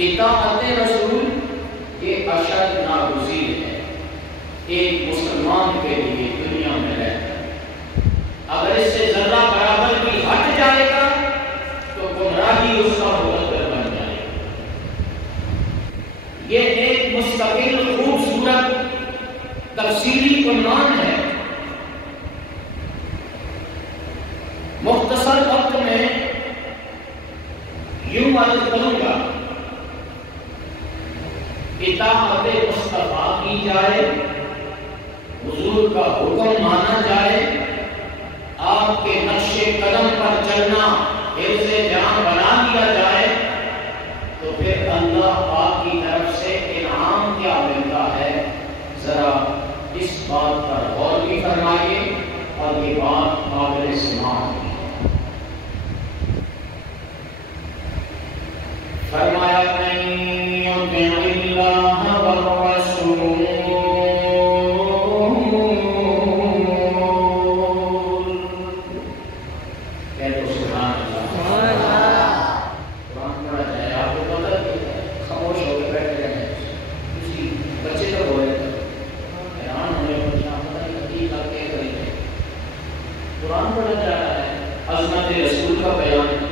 اطاعت رسول یہ اشد ناگزیر ہے ایک مسلمان کے لیے دنیا میں رہتا ہے۔ اگر اس سے ذرہ برابر بھی ہٹ جائے گا تو گمراہی اس کا مقدر بن جائے گا۔ یہ ایک مستقل خوبصورت تفصیلی عنوان ہے۔ مختصر وقت میں یوں عرض کروں گا، اطاعت مصطفیٰ کی جائے، حضور کا حکم مانا جائے، آپ کے نقش قدم پر چلنا حفظ جان بنا دیا جائے، تو پھر اللہ پاک کی طرف سے انعام کیا ملتا ہے، ذرا اس بات پر غور بھی فرمائیے اور یہ بات قابل سماع ہے۔ فرمایا من یطع اللہ والرسول کہہ دو سبحان اللہ۔ قرآن پڑھا جائے، آپ کو پتہ ہے خاموش ہو کے بیٹھے رہے ہیں، کسی بچے تو بولے حیران ہونے پر آپ پتہ نہیں حقیقت کہہ رہی ہے۔ قرآن پڑھا جا رہا ہے، عظمت رسول کا بیان ہے،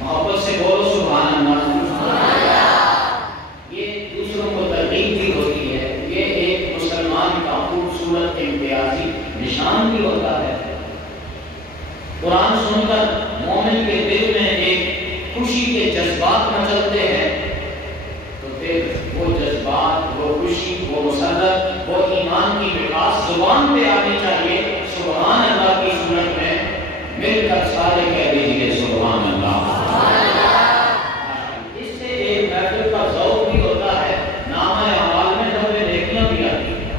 محبت سے بولو سبحان اللہ۔ یہ دوسروں کو ترغیب بھی ہوتی ہے، یہ ایک مسلمان کا خوبصورت امتیازی نشان بھی ہوتا ہے۔ قرآن سن کر مومن کے دل میں ایک خوشی کے جذبات مچلتے ہیں، تو پھر وہ جذبات، وہ خوشی، وہ مسرت، وہ ایمان کی وکاس زبان پہ آنی چاہیے۔ سبحان اللہ کی صورت میں مل کر سارے کہہ دیجیے سبحان اللہ۔ اس سے ایک محفل کا ذوق بھی ہوتا ہے، نامہ اعمال میں ہمیں نیکیاں بھی آتی ہیں۔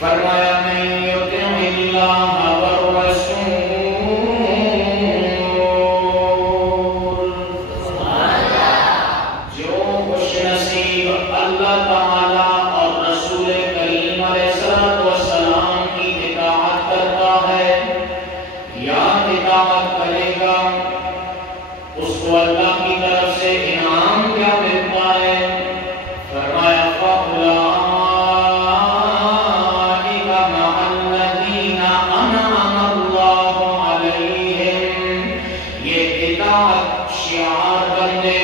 فرمایا من یطع اللہ والرسول، جو خوش نصیب اللہ تعالی اور رسول کریم علیہ السلام کی اطاعت کرتا ہے یا اطاعت کرے گا، اس کو اللہ کی طرف سے انعام کیا ملتا ہے۔ فرمایا فَأُولَٰئِكَ مَعَ الَّذِينَ أَنْعَمَ اللَّهُ عَلَيْهِمْ۔ یہ اطاعت شعار بن دے،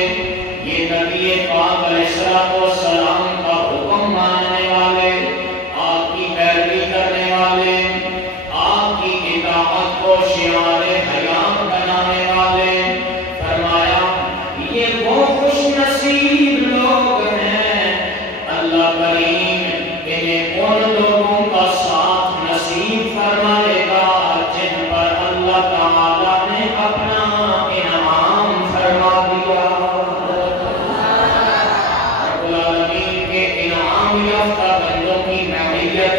یہ نبی پاک علیہ السلام کا حکم ماننے والے، آپ کی پیروی کرنے والے، آپ کی اطاعت کو شعار حیات بنانے والے، فرمایا یہ وہ خوش نصیب لوگ ہیں، اللہ کریم انہیں ان لوگوں کا ساتھ نصیب فرمائے گا جن پر اللہ تعالیٰ نے اپنا انعام فرما دیا۔ رب العالمین کے انعام یافتہ بندوں کی معیت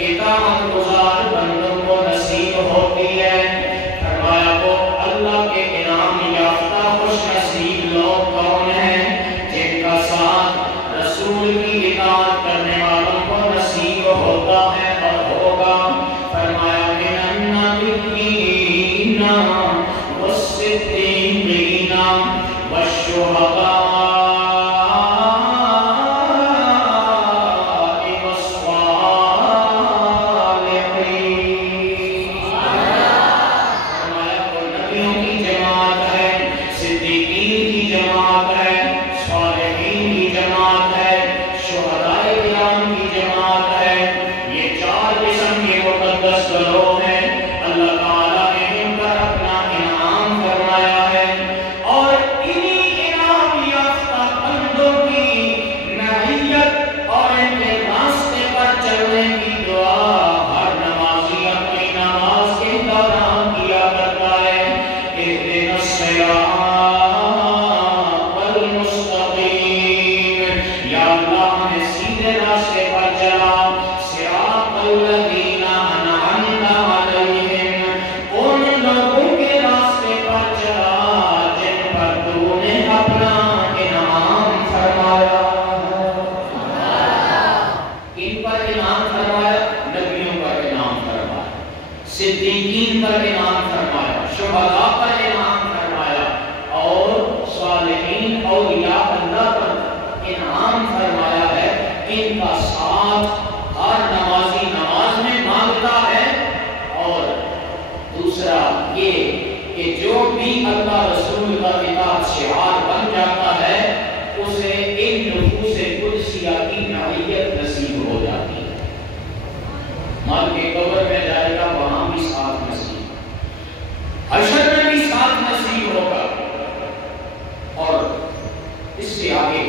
اطاعت گزار بندوں کو نصیب ہوتی ہے۔ فرمایا وہ اللہ کے انعام یافتہ خوش نصیب لوگ کون ہیں؟ جن کا ساتھ رسول کی اطاعت کرنے والوں کو نصیب ہوتا ہے اور ہوگا۔ فرمایا من النبیین والصدیقین والشہداء اس سے آگے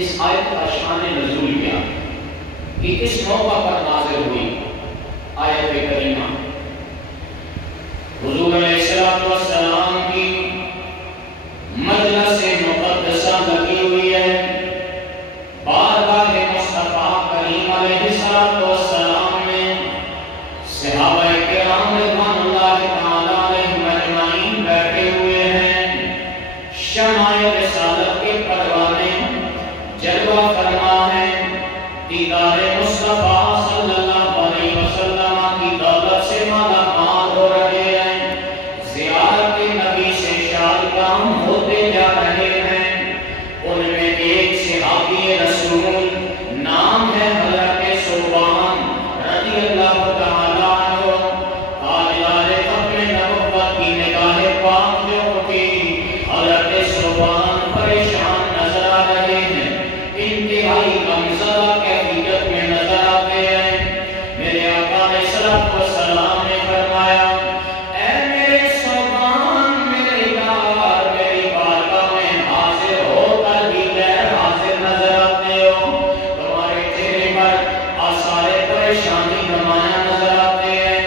اس آیت کا شان نزول کیا کہ اس موقع پر نازل ہوئی آیت کریمہ حضور علیہ السلام کی مجلس مقدسہ لگی ہوئی ہے، بارگاہ مصطفیٰ کریم علیہ السلام میں صحابہ کرام رضوان اللہ تعالی علیہم اجمعین بیٹھے ہوئے ہیں، شمع رسالت کے پروانے جلوہ فرما ہے، دیدار مصطفیٰ صلی اللہ علیہ وسلم کی دولت سے مالا مال ہو رہے ہیں، زیارت نبی سے شادکام ہوتے جا رہے ہیں۔ ان میں ایک صحابی رسول نام ہے حضرت ثوبان رضی اللہ تعالی عنہ، تاجدار ختم نبوت کی نگاہ پاک جو اٹھی، حضرت ثوبان پریشان نظر آ رہے ہیں، انتہائی غمزدہ کیفیت میں نظر آتے ہیں۔ میرے آقا علیہ السلام نے فرمایا، اے میرے ثوبان، میرے یار، میری بارگاہ میں حاضر ہو کر بھی غیر حاضر نظر آتے ہو، تمہارے چہرے پر آثار پریشانی نمایاں نظر آتے ہیں،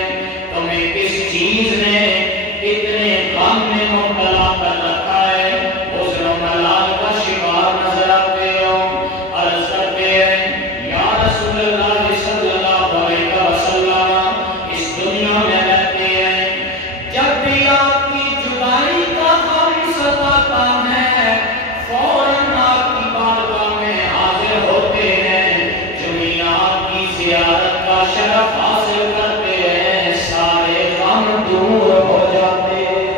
تمہیں کس چیز نے اتنے غم میں مبتلا کر رکھا ہے، حزن و ملال کا شکار نظر آتے ہو۔ عرض کرتے ہیں، یا رسول اللہ صلی اللہ علیہ وسلم، اس دنیا میں رہتے ہیں، جب بھی آپ کی جدائی کا غم ستاتا ہے، فوراً آپ کی بارگاہ میں حاضر ہوتے ہیں، جو آپ کی زیارت کا شرف حاصل کرتے ہیں، سارے غم دور ہو جاتے ہیں،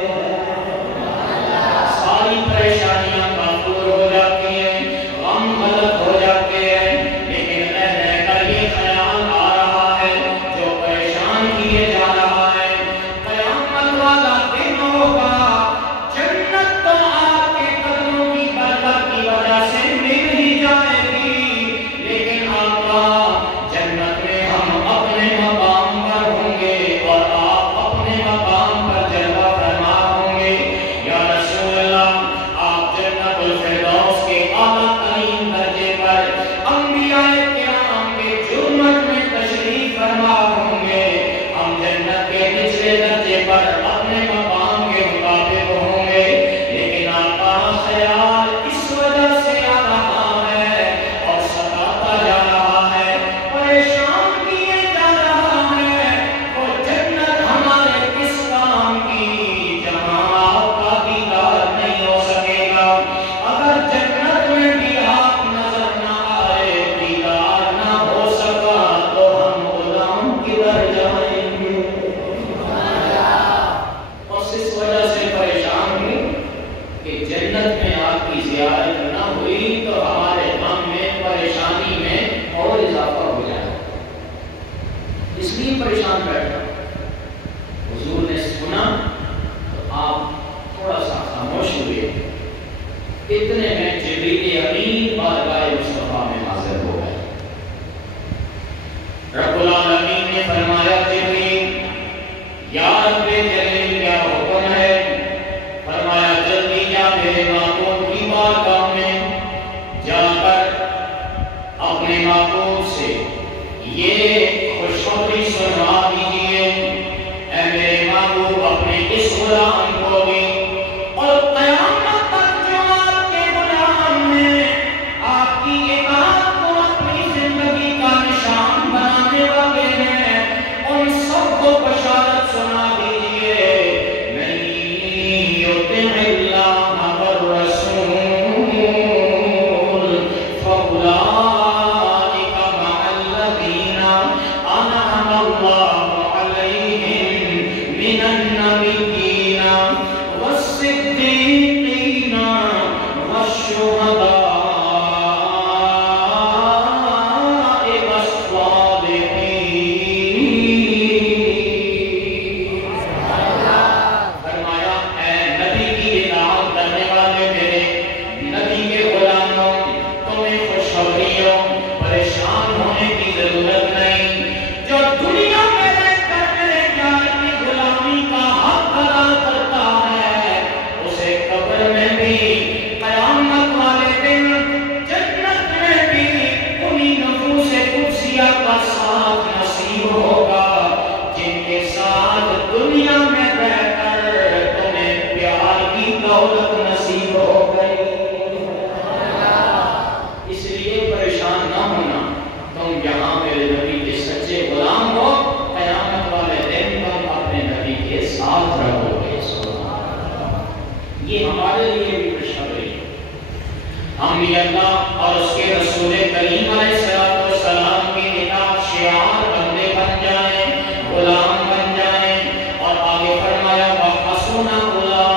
ساری پریشانیاں دور ہو جاتی ہیں، غم غلط ہو جاتے ہیں۔ لیکن رہ کر یہ خیال آ رہا ہے، جو پریشان کیے جا رہا ہے، قیامت والا دن ہوگا، جنت تو آپ کے قدموں کی برکت کی وجہ سے مل ہی جائے گی، لیکن آقا جنت میں ہم اپنے مقام پر ہوں گے اور آپ اپنے مقام پر جلوہ فرما ہوں گے۔ یا رسول اللہ، آپ جنت الفردوس کے اعلیٰ ترین درجے پر انبیاء کرام کے جرمت میں تشریف فرما ہوں گے، ہم جنت کے نچلے درجے پر اپنے مقام کے مطابق ہوں گے، لیکن آپ کا خیال اس وجہ سے آ رہا ہے اور ستاتا جا رہا ہے، پریشان کیے جا رہا ہے، وہ جنت ہمارے کس کام کی جہاں آپ کا دیدار نہیں ہو سکے گا۔ اگر جنت میں بھی آپ نظر نہ آئے، دیدار نہ ہو سکا، تو ہم غلام کدھر جائیں گے؟ بس اس وجہ سے پریشان ہوں کہ جنت میں آپ کی زیارت نہ ہوئی تو ہمارے غم میں، پریشانی میں اور اضافہ ہو جائے، اس لیے پریشان بیٹھا۔ حضور نے سنا تو آپ تھوڑا سا خاموش ہوئے، اتنے میں جبریل امین بارگاہ مصطفیٰ میں حاضر ہو گئے۔ رب العالمین نے فرمایا، جبریل، یا رب جلیل کیا حکم ہے؟ فرمایا، جلدی جا میرے معبود کی بارگاہ میں جا کر اپنے معبود سے یہ خوشخبری سنا دیجیے، اے میرے معبود، اپنے اس غلام کو بھی اور قیامت تک جو آپ کے غلام ہیں، آپ کی یہ ہمارے لیے بھی خوشخبری ہے۔ ہم بھی اللہ اور اس کے رسول کریم علیہ السلام کی اطاعت شعار بندے بن جائیں، غلام بن جائیں، اور آگے فرمایا وَحَسُنَ أُولَٰئِکَ